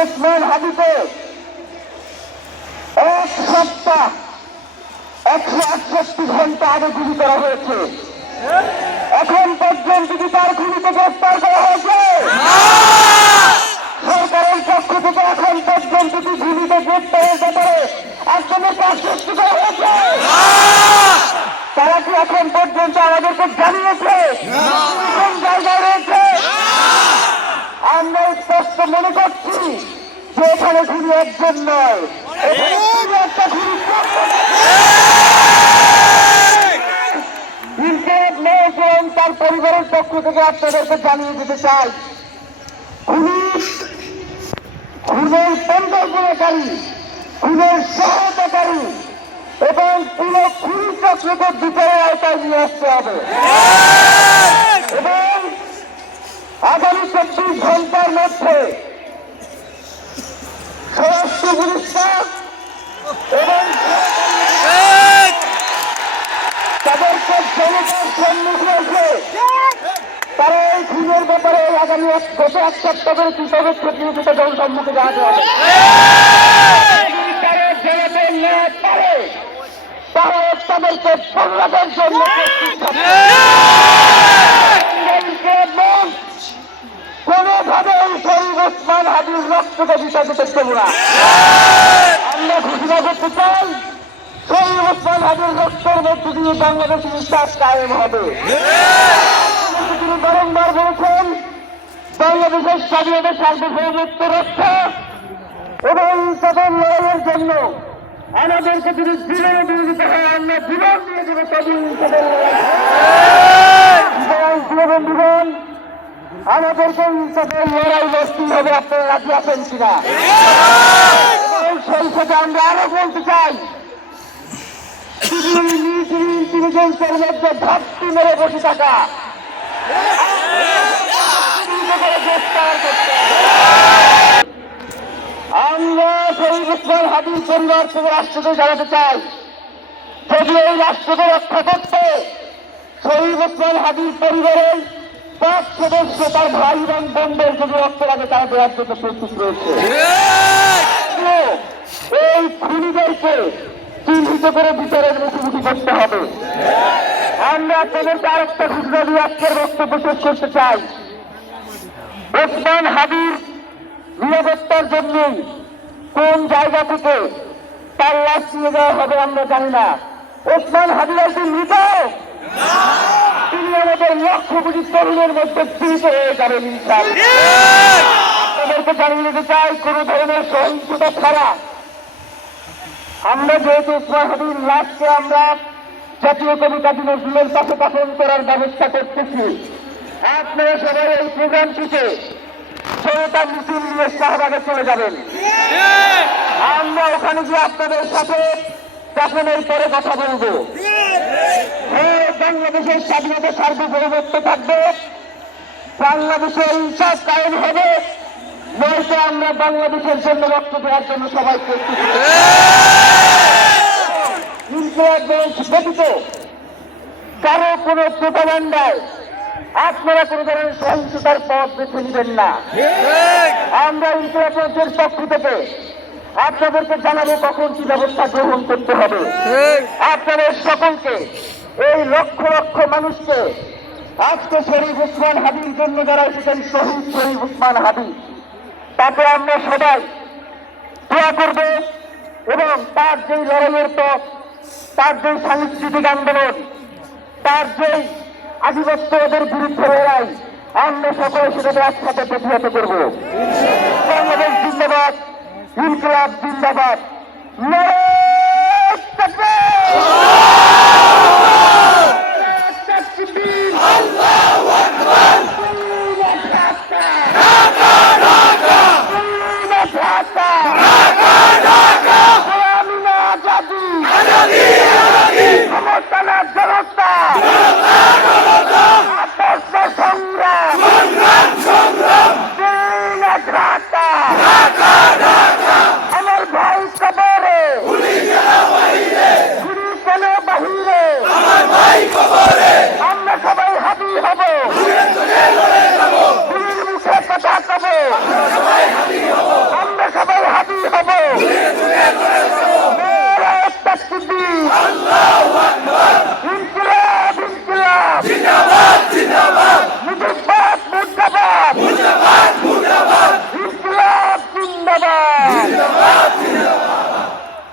ওসমান হাদিকে 1 সপ্তাহ 168 ঘন্টা আগে গুলি করা হয়েছে। এখন পর্যন্ত কি তার খুনিকে গ্রেফতার করা হয়েছে? সরকারের পক্ষ থেকে এখন পর্যন্ত কি খুনিকে গ্রেফতারের ব্যাপারে একজনের কাজ সৃষ্টি করা হয়েছে? তারা কি এখন পর্যন্ত আমাদেরকে জানিয়েছে কোন জায়গায় রয়েছে? আমরা স্পষ্ট মনে করছি যে এখানে খুনি একজন নয়, একটা খুনি এবং তার পরিবারের পক্ষ থেকে আপনাদেরকে জানিয়ে দিতে চাই, খুনের পরিকল্পনাকারী, খুনের সহায়তাকারী এবং পুরো খুনি চক্রকে বিচারের আওতায় নিয়ে আসতে হবে এবং আগামী 24 ঘন্টার মধ্যে স্বরাষ্ট্র মিনিস্টার এবং তাদেরকে জনতার সম্মুখে এসে তারা এই খুনের ব্যাপারে আগামী গত 1 সপ্তাহ ধরে কি পদক্ষেপ নিয়েছে তাদের সম্মুখে জানাতে হবে। তারা জানাতে না পারে তারা তাদেরকে সংলাপের জন্য কোনোভাবেই শরীফ ওসমান হাদির রক্তকে বিসর্জিত দেব না। আমরা ঘোষণা করতে চাই শরীফ ওসমান হাদির রক্তের মধ্যে দিয়ে বাংলাদেশের ইতিহাস কায়েম হবে। তিনি বারংবার বলেছেন বাংলাদেশের স্বাধীনতা সার্বভৌমত্ব রক্ষা এবং তাদের লড়াইয়ের জন্য আমাদেরকে যদি জীবনে দিয়ে দিতে হয় আমরা জীবন দিয়ে দেবো, তবেই তাদের জীবন আমাদেরকে তাদের লড়াই লড়তেই হবে। আপনারা রাজি আছেন কিনা? এবং সেই সাথে আমরা আরো বলতে চাই ইন্টেলিজেন্সের মধ্যে ঘাটতি মেরে বসে থাকা আমরা শরীফ ওসমান হাদির পরিবার থেকে রাষ্ট্রকে জানাতে চাই, যদি এই রাষ্ট্রকে রক্ষা করতে শরীফ ওসমান হাদির পরিবারের 5 সদস্য তার ভাই এবং বোনদের যদি রক্ত লাগে তারা দেওয়ার জন্য প্রস্তুত রয়েছে। এই খুনিদেরকে চিহ্নিত করে বিচারের মুখোমুখি করতে হবে। আমরা আপনাদেরকে আরেকটা ঘোষণা দিয়ে আজকের বক্তব্য শেষ করতে চাই। ওসমান হাদির নিরাপত্তার জন্যই কোন জায়গা থেকে তার লাশ নিয়ে যাওয়া হবে আমরা জানি না। ওসমান হাদির একদিন মৃত, তিনি আমাদের লক্ষ কোটি তরুণের মধ্যে জীবিত হয়ে যাবেন ইনশাআল্লাহ। আপনাদেরকে জানিয়ে দিতে চাই কোন ধরনের সহিংসতা ছাড়া আমরা যেহেতু ওসমান হাদির লাশকে আমরা জাতীয় কবি কাজী নজরুলের পাশে দাফন করার ব্যবস্থা করতেছি, আপনারা সবাই এই প্রোগ্রামটিতে জনতা মিছিল নিয়ে শাহবাগে চলে যাবেন। আমরা ওখানে গিয়ে আপনাদের সাথে দাফনের পরে কথা বলবো। বাংলাদেশের স্বাধীনতা সার্বভৌমত্ব থাকবে, বাংলাদেশের ইনসাফ কায়েম হবে, নয়তো আমরা বাংলাদেশের জন্য রক্ত দেওয়ার জন্য সবাই প্রস্তুত। ব্যতীত কারো কোন প্রোপাগান্ডায় আপনারা কোন ধরনের সহিংসতার পথ বেছে নেবেন না। আমরা ইনকিলাবের পক্ষ থেকে আপনাদেরকে জানাবো কখন কি ব্যবস্থা গ্রহণ করতে হবে। আপনাদের সকলকে, এই লক্ষ লক্ষ মানুষকে আজকে শরীফ ওসমান হাদির জন্য যারা এসেছেন শহীদ শরীফ ওসমান হাদি, তাতে আমরা সবাই দোয়া করব এবং তার যেই লড়াইয়ের পথ, তার যেই সাংস্কৃতিক আন্দোলন, তার যেই আধিপত্যদের বিরুদ্ধে লড়াই, আমরা সকলে সেটাকে একসাথে প্রতিহত করব। বাংলাদেশ জিন্দাবাদ, ইনকিলাব জিন্দাবাদ। আমার ভাই কবরে, গুলি কেন বাহিরে, আমার ভাই কবরে।